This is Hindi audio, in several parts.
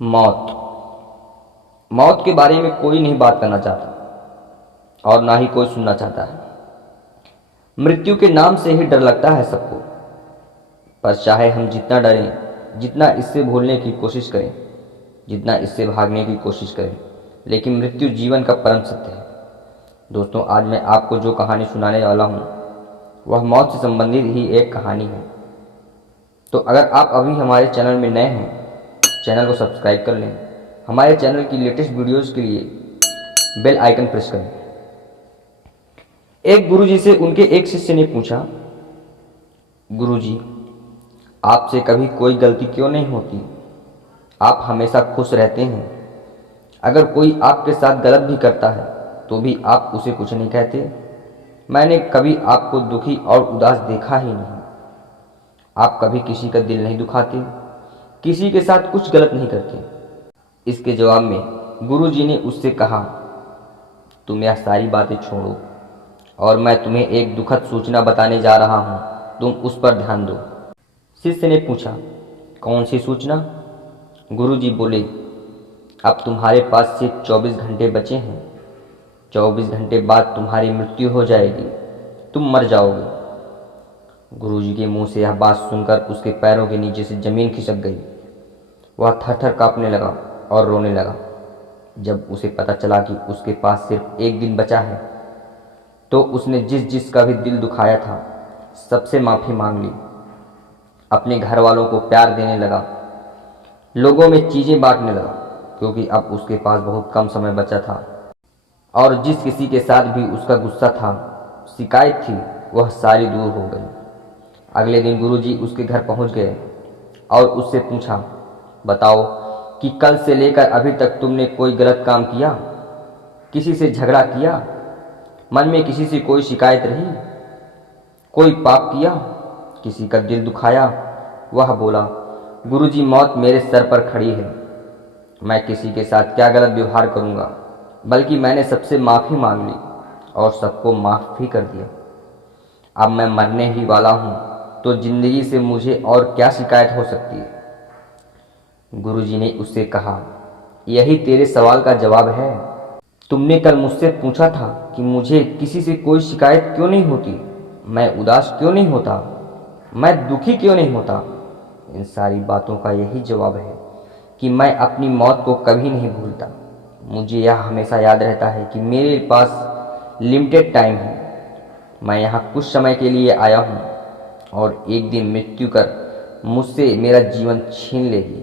मौत। मौत के बारे में कोई नहीं बात करना चाहता और ना ही कोई सुनना चाहता है। मृत्यु के नाम से ही डर लगता है सबको। पर चाहे हम जितना डरें, जितना इससे भूलने की कोशिश करें, जितना इससे भागने की कोशिश करें, लेकिन मृत्यु जीवन का परम सत्य है। दोस्तों, आज मैं आपको जो कहानी सुनाने वाला हूँ वह मौत से संबंधित ही एक कहानी है। तो अगर आप अभी हमारे चैनल में नए हैं, चैनल को सब्सक्राइब कर लें। हमारे चैनल की लेटेस्ट वीडियोस के लिए बेल आइकन प्रेस करें। एक गुरुजी से उनके एक शिष्य ने पूछा, गुरुजी, आपसे कभी कोई गलती क्यों नहीं होती? आप हमेशा खुश रहते हैं। अगर कोई आपके साथ गलत भी करता है तो भी आप उसे कुछ नहीं कहते। मैंने कभी आपको दुखी और उदास देखा ही नहीं। आप कभी किसी का दिल नहीं दुखाते, किसी के साथ कुछ गलत नहीं करते। इसके जवाब में गुरुजी ने उससे कहा, तुम यह सारी बातें छोड़ो और मैं तुम्हें एक दुखद सूचना बताने जा रहा हूँ, तुम उस पर ध्यान दो। शिष्य ने पूछा, कौन सी सूचना? गुरुजी बोले, अब तुम्हारे पास सिर्फ 24 घंटे बचे हैं। 24 घंटे बाद तुम्हारी मृत्यु हो जाएगी, तुम मर जाओगे। गुरुजी के मुंह से यह बात सुनकर उसके पैरों के नीचे से जमीन खिसक गई। वह थर थर कांपने लगा और रोने लगा। जब उसे पता चला कि उसके पास सिर्फ एक दिन बचा है तो उसने जिसका भी दिल दुखाया था सबसे माफ़ी मांग ली। अपने घर वालों को प्यार देने लगा, लोगों में चीज़ें बांटने लगा, क्योंकि अब उसके पास बहुत कम समय बचा था। और जिस किसी के साथ भी उसका गुस्सा था, शिकायत थी, वह सारी दूर हो गई। अगले दिन गुरुजी उसके घर पहुंच गए और उससे पूछा, बताओ कि कल से लेकर अभी तक तुमने कोई गलत काम किया? किसी से झगड़ा किया? मन में किसी से कोई शिकायत रही? कोई पाप किया? किसी का दिल दुखाया? वह बोला, गुरुजी, मौत मेरे सर पर खड़ी है। मैं किसी के साथ क्या गलत व्यवहार करूंगा, बल्कि मैंने सबसे माफ़ी मांग ली और सबको माफ़ भी कर दिया। अब मैं मरने ही वाला हूँ, तो जिंदगी से मुझे और क्या शिकायत हो सकती है? गुरुजी ने उससे कहा, यही तेरे सवाल का जवाब है। तुमने कल मुझसे पूछा था कि मुझे किसी से कोई शिकायत क्यों नहीं होती, मैं उदास क्यों नहीं होता, मैं दुखी क्यों नहीं होता। इन सारी बातों का यही जवाब है कि मैं अपनी मौत को कभी नहीं भूलता। मुझे यह हमेशा याद रहता है कि मेरे पास लिमिटेड टाइम है। मैं यहाँ कुछ समय के लिए आया हूँ और एक दिन मृत्यु कर मुझसे मेरा जीवन छीन लेगी।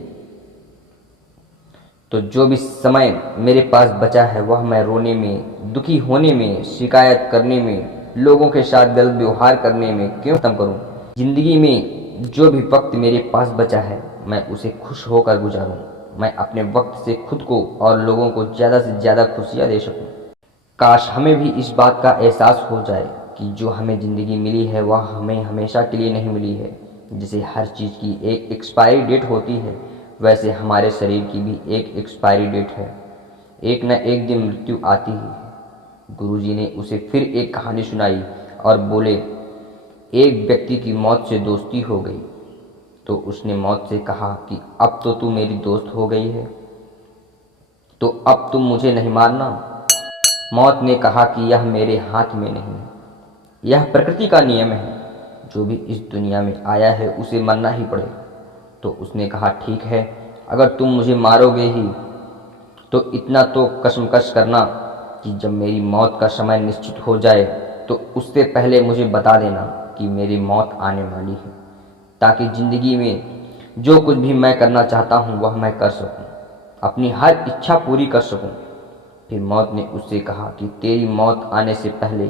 तो जो भी समय मेरे पास बचा है वह मैं रोने में, दुखी होने में, शिकायत करने में, लोगों के साथ गलत व्यवहार करने में क्यों खत्म करूं? जिंदगी में जो भी वक्त मेरे पास बचा है मैं उसे खुश होकर गुजारूं। मैं अपने वक्त से खुद को और लोगों को ज़्यादा से ज़्यादा खुशियाँ दे सकूं। काश हमें भी इस बात का एहसास हो जाए कि जो हमें ज़िंदगी मिली है वह हमें हमेशा के लिए नहीं मिली है। जैसे हर चीज़ की एक एक्सपायरी डेट होती है, वैसे हमारे शरीर की भी एक एक्सपायरी डेट है। एक न एक दिन मृत्यु आती ही है। गुरुजी ने उसे फिर एक कहानी सुनाई और बोले, एक व्यक्ति की मौत से दोस्ती हो गई तो उसने मौत से कहा कि अब तो तू मेरी दोस्त हो गई है, तो अब तुम मुझे नहीं मारना। मौत ने कहा कि यह मेरे हाथ में नहीं है, यह प्रकृति का नियम है। जो भी इस दुनिया में आया है उसे मरना ही पड़ेगा। तो उसने कहा, ठीक है, अगर तुम मुझे मारोगे ही तो इतना तो कसमकश करना कि जब मेरी मौत का समय निश्चित हो जाए तो उससे पहले मुझे बता देना कि मेरी मौत आने वाली है, ताकि ज़िंदगी में जो कुछ भी मैं करना चाहता हूँ वह मैं कर सकूँ, अपनी हर इच्छा पूरी कर सकूँ। फिर मौत ने उससे कहा कि तेरी मौत आने से पहले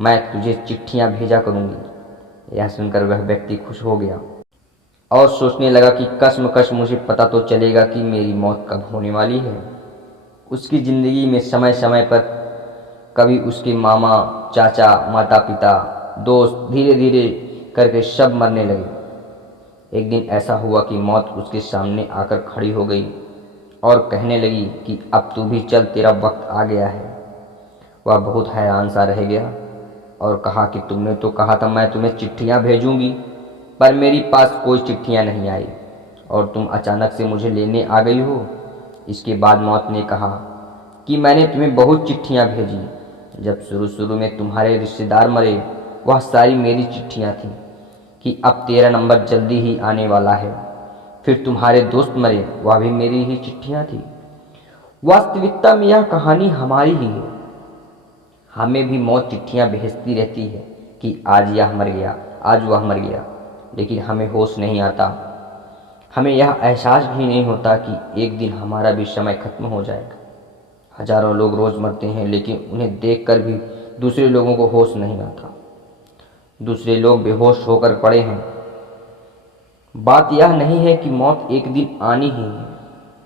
मैं तुझे चिट्ठियाँ भेजा करूँगी। यह सुनकर वह व्यक्ति खुश हो गया और सोचने लगा कि कश्मकश मुझे पता तो चलेगा कि मेरी मौत कब होने वाली है। उसकी ज़िंदगी में समय समय पर कभी उसके मामा, चाचा, माता पिता, दोस्त, धीरे धीरे करके सब मरने लगे। एक दिन ऐसा हुआ कि मौत उसके सामने आकर खड़ी हो गई और कहने लगी कि अब तू भी चल, तेरा वक्त आ गया है। वह बहुत हैरान सा रह गया और कहा कि तुमने तो कहा था मैं तुम्हें चिट्ठियाँ भेजूंगी, पर मेरे पास कोई चिट्ठियाँ नहीं आई और तुम अचानक से मुझे लेने आ गई हो। इसके बाद मौत ने कहा कि मैंने तुम्हें बहुत चिट्ठियाँ भेजी। जब शुरू में तुम्हारे रिश्तेदार मरे, वह सारी मेरी चिट्ठियाँ थीं कि अब तेरा नंबर जल्दी ही आने वाला है। फिर तुम्हारे दोस्त मरे, वह भी मेरी ही चिट्ठियाँ थी। वास्तविकता में यह कहानी हमारी ही है। हमें भी मौत चिट्ठियाँ भेजती रहती है कि आज यह मर गया, आज वह मर गया, लेकिन हमें होश नहीं आता। हमें यह एहसास भी नहीं होता कि एक दिन हमारा भी समय खत्म हो जाएगा। हजारों लोग रोज़ मरते हैं, लेकिन उन्हें देखकर भी दूसरे लोगों को होश नहीं आता। दूसरे लोग बेहोश होकर पड़े हैं। बात यह नहीं है कि मौत एक दिन आनी ही है,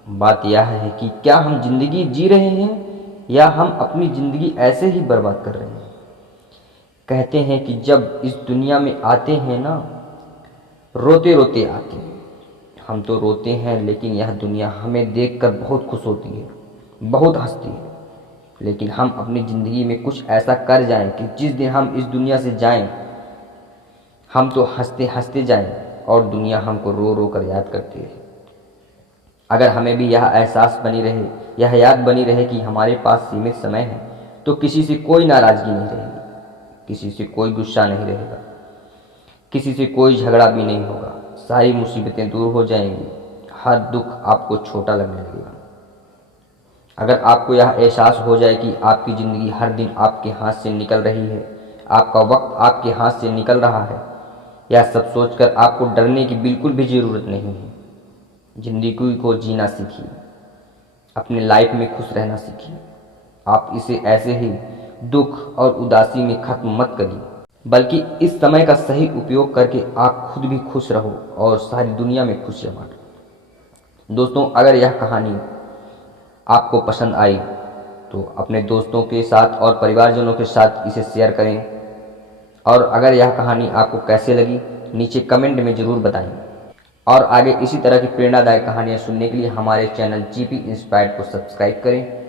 बात यह है कि क्या हम जिंदगी जी रहे हैं या हम अपनी ज़िंदगी ऐसे ही बर्बाद कर रहे हैं। कहते हैं कि जब इस दुनिया में आते हैं ना, रोते रोते आते हैं। हम तो रोते हैं, लेकिन यह दुनिया हमें देखकर बहुत खुश होती है, बहुत हंसती है। लेकिन हम अपनी ज़िंदगी में कुछ ऐसा कर जाएं कि जिस दिन हम इस दुनिया से जाएं, हम तो हंसते हंसते जाएं और दुनिया हमको रो रो कर याद करती है। अगर हमें भी यह एहसास बनी रहे, यह याद बनी रहे कि हमारे पास सीमित समय है, तो किसी से कोई नाराज़गी नहीं रहेगी, किसी से कोई गुस्सा नहीं रहेगा, किसी से कोई झगड़ा भी नहीं होगा। सारी मुसीबतें दूर हो जाएंगी, हर दुख आपको छोटा लगने लगेगा। अगर आपको यह एहसास हो जाए कि आपकी ज़िंदगी हर दिन आपके हाथ से निकल रही है, आपका वक्त आपके हाथ से निकल रहा है, यह सब सोचकर आपको डरने की बिल्कुल भी ज़रूरत नहीं है। ज़िंदगी को जीना सीखिए, अपने लाइफ में खुश रहना सीखिए। आप इसे ऐसे ही दुख और उदासी में ख़त्म मत करिए, बल्कि इस समय का सही उपयोग करके आप खुद भी खुश रहो और सारी दुनिया में खुशियाँ बांटो। दोस्तों, अगर यह कहानी आपको पसंद आई तो अपने दोस्तों के साथ और परिवारजनों के साथ इसे शेयर करें। और अगर यह कहानी आपको कैसे लगी, नीचे कमेंट में ज़रूर बताएं। और आगे इसी तरह की प्रेरणादायक कहानियाँ सुनने के लिए हमारे चैनल जीपी इंस्पायर्ड को सब्सक्राइब करें।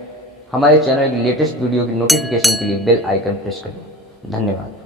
हमारे चैनल की लेटेस्ट वीडियो की नोटिफिकेशन के लिए बेल आइकन प्रेस करें। धन्यवाद।